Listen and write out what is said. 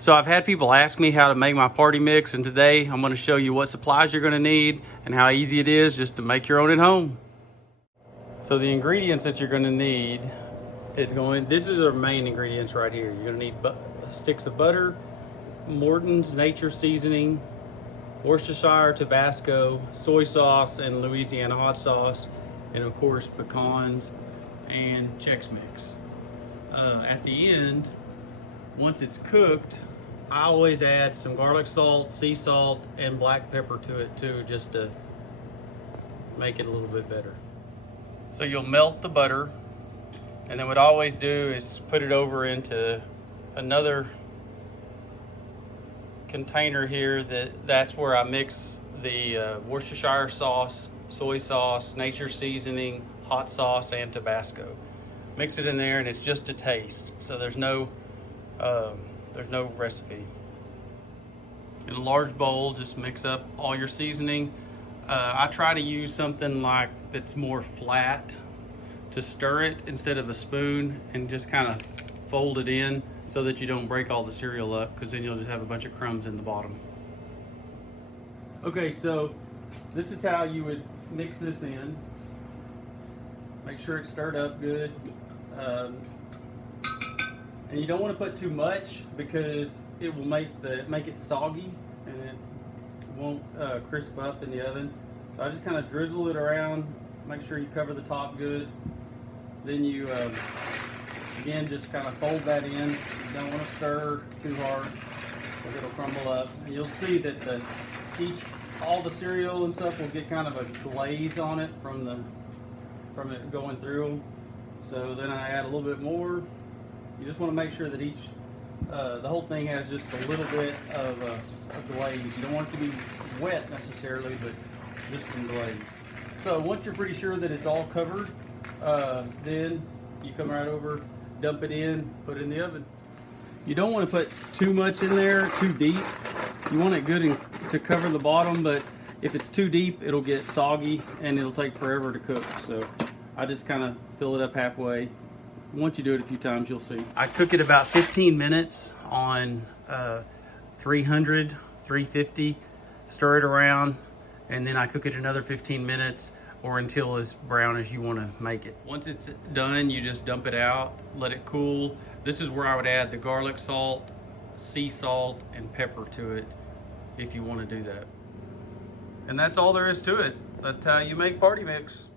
So I've had people ask me how to make my party mix, and today I'm going to show you what supplies you're going to need and how easy it is just to make your own at home. So the ingredients that you're going to need this is our main ingredients right here. You're going to need sticks of butter, Morton's Nature Seasoning, Worcestershire, Tabasco, soy sauce, and Louisiana hot sauce, and of course pecans and Chex Mix. At the end, once it's cooked, I always add some garlic salt, sea salt, and black pepper to it too, just to make it a little bit better. So you'll melt the butter, and then what I always do is put it over into another container here. That's where I mix the Worcestershire sauce, soy sauce, nature seasoning, hot sauce, and Tabasco. Mix it in there, and it's just a taste. So there's no recipe. In a large bowl, just mix up all your seasoning. I try to use something like that's more flat to stir it instead of a spoon, and just kind of fold it in so that you don't break all the cereal up, because then you'll just have a bunch of crumbs in the bottom. Okay, so this is how you would mix this in. Make sure it's stirred up good. And you don't want to put too much, because it will make it soggy and it won't crisp up in the oven. So I just kind of drizzle it around, make sure you cover the top good. Then you again just kind of fold that in. You don't want to stir too hard because it'll crumble up. And you'll see that all the cereal and stuff will get kind of a glaze on it from it going through them. So then I add a little bit more. You just want to make sure that the whole thing has just a little bit of a glaze. You don't want it to be wet necessarily, but just some glaze. So once you're pretty sure that it's all covered, then you come right over, dump it in, put it in the oven. You don't want to put too much in there, too deep. You want it good to cover the bottom, but if it's too deep, it'll get soggy and it'll take forever to cook. So I just kind of fill it up halfway. Once you do it a few times, you'll see. I cook it about 15 minutes on 300, 350, stir it around, and then I cook it another 15 minutes or until as brown as you want to make it. Once it's done, you just dump it out, let it cool. This is where I would add the garlic salt, sea salt, and pepper to it if you want to do that. And that's all there is to it. That's how you make party mix.